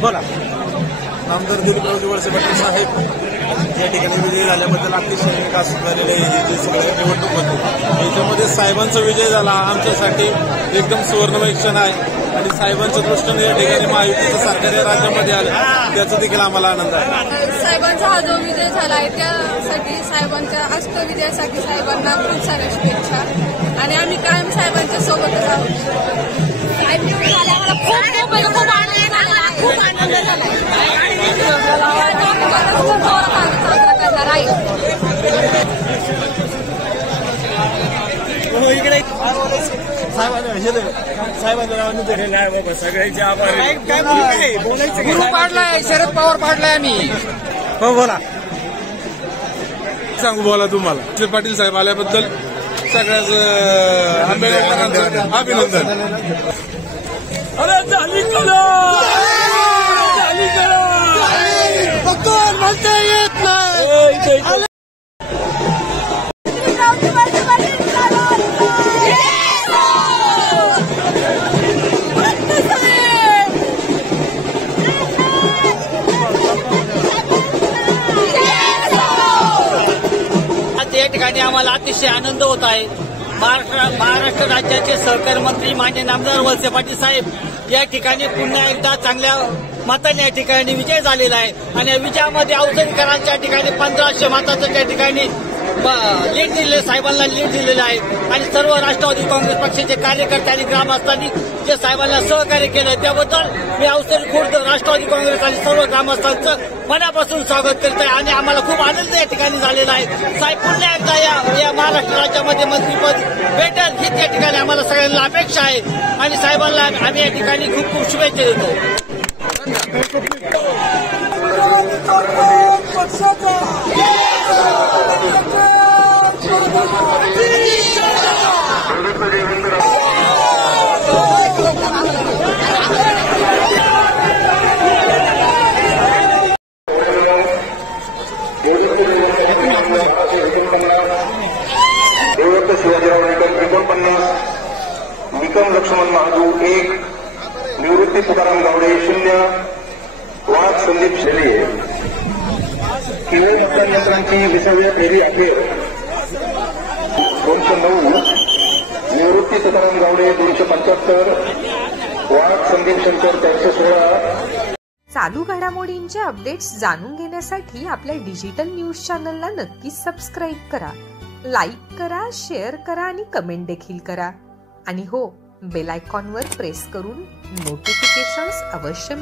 बोला नामदार दिलीपरावजी वळसे पाटील साहेब या ठिकाणी विजयी झाल्याबद्दल अतिशय विकास झालेले जे सगळे निवडणूक होते याच्यामध्ये साहेबांचा विजय झाला आमच्यासाठी एकदम सुवर्णमय क्षण आहे आणि साहेबांच्या दृष्टीने या ठिकाणी महायुतीचं सरकार या राज्यामध्ये आलं त्याचा देखील आम्हाला आनंद आहे। साहेबांचा हा जो विजय झाला आहे त्यासाठी साहेबांच्या अष्टविजयासाठी साहेबांना खूप साऱ्या शुभेच्छा आणि आम्ही कायम साहेबांच्या सोबतच आहोत। खूप आनंद झाला इकडे साहेबांचं नाव दिलेलं आहे बाबा सगळ्यांचे आभार गुरु पाडलाय शरद पवार पाडलाय आम्ही हो बोला सांगू बोला तुम्हाला पाटील साहेब आल्याबद्दल सगळ्याच आंबेडकरांचं अभिनंदन। अरे झाली म्हणता येत नाही या ठिकाणी आम्हाला अतिशय आनंद होत आहे। महाराष्ट्र राज्याचे सहकार मंत्री माननीय नामदार वळसे पाटील साहेब या ठिकाणी पुन्हा एकदा चांगल्या मताने या ठिकाणी विजय झालेला आहे आणि या विजयामध्ये अवजरीकरांच्या ठिकाणी 1500 मताचं त्या ठिकाणी लीड दिलेलं साहेबांना लीड दिलेलं आहे आणि सर्व राष्ट्रवादी काँग्रेस पक्षाचे कार्यकर्ते आणि ग्रामस्थांनी जे साहेबांना सहकार्य केलं त्याबद्दल मी अवसरी खुर्द राष्ट्रवादी काँग्रेस आणि सर्व ग्रामस्थांचं मनापासून स्वागत करत आहे आणि आम्हाला खूप आनंद या ठिकाणी झालेला आहे। साहेब पुन्हा एकदा या महाराष्ट्र राज्यामध्ये मंत्रीपद भेटेल हीच या ठिकाणी आम्हाला सगळ्यांना अपेक्षा आहे आणि साहेबांना आम्ही या ठिकाणी खूप खूप शुभेच्छा देतो। देवदत्त शिवाजीराव निकम 49, निकम लक्ष्मण महाजू 1, निवृत्ती तुकाराम गावडे 0, वाघ संदीप शेले केवळ मतदान यंत्रांची 20व्या फेरी अखेर 209, निवृत्ती तुकाराम गावडे 275, वाघ संदीप शंकर 416। चालू घडामोडींचे अपडेट्स जाणून घेण्यासाठी आपल्या डिजिटल न्यूज चॅनलला नक्कीच सबस्क्राईब करा, लाईक करा, शेअर करा आणि कमेंट देखील करा आणि हो बेल आयकॉनवर प्रेस करून नोटिफिकेशन्स अवश्य